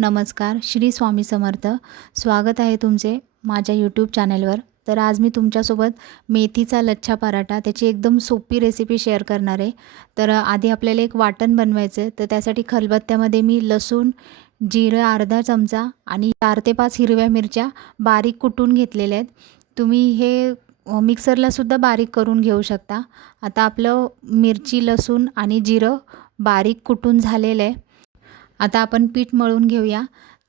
नमस्कार श्री स्वामी समर्थ. स्वागत आहे तुमचे माझ्या यूट्यूब चॅनलवर तर आज मी तुमच्यासोबत मेथीचा लच्छा पराठा त्याची एकदम सोपी रेसिपी शेअर करणार आहे. तर आधी आपल्याला एक वाटण बनवायचं आहे तर त्यासाठी खलबत्त्यामध्ये मी लसूण जिरं अर्धा चमचा आणि चार ते पाच हिरव्या मिरच्या बारीक कुटून घेतलेल्या आहेत. तुम्ही हे मिक्सरलासुद्धा बारीक करून घेऊ शकता. आता आपलं मिरची लसूण आणि जिरं बारीक कुटून झालेलं आहे. आता आपण पीठ मळून घेऊया.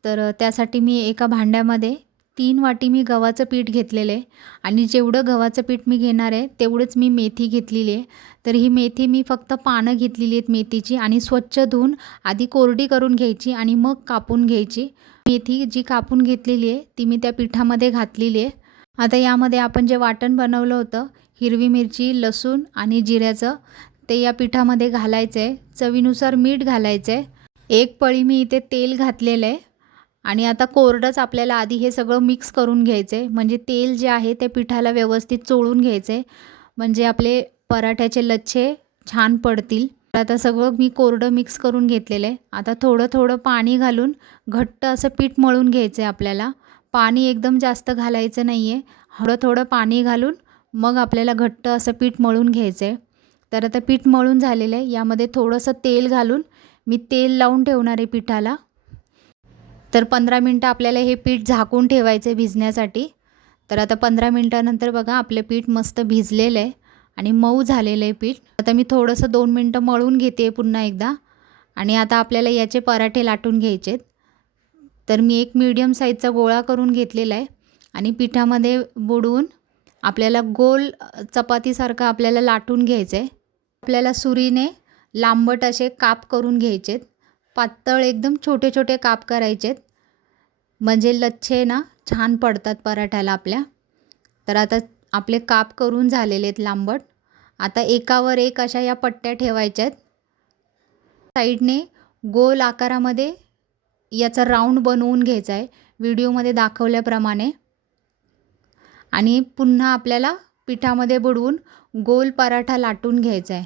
तर त्यासाठी मी एका भांड्यामध्ये तीन वाटी मी गव्हाचं पीठ घेतलेलं आहे. आणि जेवढं गव्हाचं पीठ मी घेणार आहे तेवढंच मी मेथी घेतलेली आहे. तर ही मेथी मी फक्त पानं घेतलेली आहेत मेथीची आणि स्वच्छ धुवून आधी कोरडी करून घ्यायची आणि मग कापून घ्यायची. मेथी जी कापून घेतलेली आहे ती मी त्या पिठामध्ये घातलेली आहे. आता यामध्ये आपण जे वाटण बनवलं होतं हिरवी मिरची लसूण आणि जिऱ्याचं ते या पिठामध्ये घालायचं आहे. चवीनुसार मीठ घालायचं आहे. एक पळी मी इथे तेल घातलेलं आहे आणि आता कोरडंच आपल्याला आधी हे सगळं मिक्स करून घ्यायचं आहे. म्हणजे तेल जे आहे ते पिठाला व्यवस्थित चोळून घ्यायचं आहे. म्हणजे आपले पराठ्याचे लच्छे छान पडतील. तर आता सगळं मी कोरडं मिक्स करून घेतलेलं आहे. आता थोडं थोडं पाणी घालून घट्ट असं पीठ मळून घ्यायचं आहे आपल्याला. पाणी एकदम जास्त घालायचं नाही आहे थोडं थोडं पाणी घालून मग आपल्याला घट्ट असं पीठ मळून घ्यायचं आहे. तर आता पीठ मळून झालेलं आहे. यामध्ये थोडंसं तेल घालून मी तेल लावून ठेवणार आहे पिठाला. तर पंधरा मिनटं आपल्याला हे पीठ झाकून ठेवायचं आहे भिजण्यासाठी. तर आता पंधरा मिनटानंतर बघा आपलं पीठ मस्त भिजलेलं आहे आणि मऊ झालेलं आहे पीठ. आता मी थोडंसं दोन मिनटं मळून घेते पुन्हा एकदा. आणि आता आपल्याला याचे पराठे लाटून घ्यायचे आहेत तर मी एक मीडियम साईजचा गोळा करून घेतलेला आहे. आणि पिठामध्ये बुडवून आपल्याला गोल चपातीसारखं आपल्याला लाटून घ्यायचं आहे आपल्याला सुरीने लांबट असे काप करून घ्यायचे आहेत पातळ एकदम छोटे छोटे काप करायचे आहेत म्हणजे लच्छे ना छान पडतात पराठ्याला आपल्या. तर आता आपले काप करून झालेले आहेत लांबट. आता एकावर एक अशा या पट्ट्या ठेवायच्या आहेत साईडने गोल आकारामध्ये याचा राऊंड बनवून घ्यायचा आहे व्हिडिओमध्ये दाखवल्याप्रमाणे. आणि पुन्हा आपल्याला पिठामध्ये बुडवून गोल पराठा लाटून घ्यायचा आहे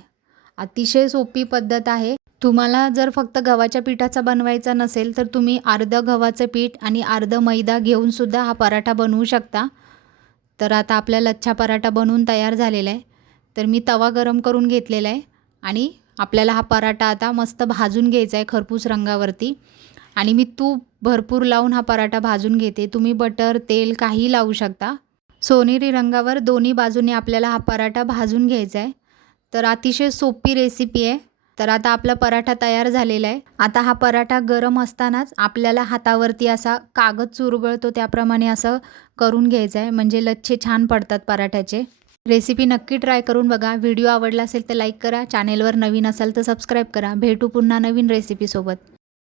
अतिशय सोपी पद्धत आहे. तुम्हाला जर फक्त गव्हाच्या पिठाचा बनवायचा नसेल तर तुम्ही अर्धं गव्हाचं पीठ आणि अर्धं मैदा घेऊनसुद्धा हा पराठा बनवू शकता. तर आता आपला लच्छा पराठा बनवून तयार झालेला आहे. तर मी तवा गरम करून घेतलेला आहे आणि आपल्याला हा पराठा आता मस्त भाजून घ्यायचा आहे खरपूस रंगावरती. आणि मी तूप भरपूर लावून हा पराठा भाजून घेते. तुम्ही बटर तेल काही लावू शकता. सोनेरी रंगावर दोन्ही बाजूने आपल्याला हा पराठा भाजून घ्यायचा आहे. तर अतिशय सोपी रेसिपी आहे. तर आता आपला पराठा तयार झालेला आहे. आता हा पराठा गरम असतानाच आपल्याला हातावरती असा कागद चुरगळतो त्याप्रमाणे असं करून घ्यायचं आहे. म्हणजे लच्छे छान पडतात पराठ्याचे. रेसिपी नक्की ट्राय करून बघा. व्हिडिओ आवडला असेल तर लाईक करा. चॅनेलवर नवीन असाल तर सबस्क्राईब करा. भेटू पुन्हा नवीन रेसिपीसोबत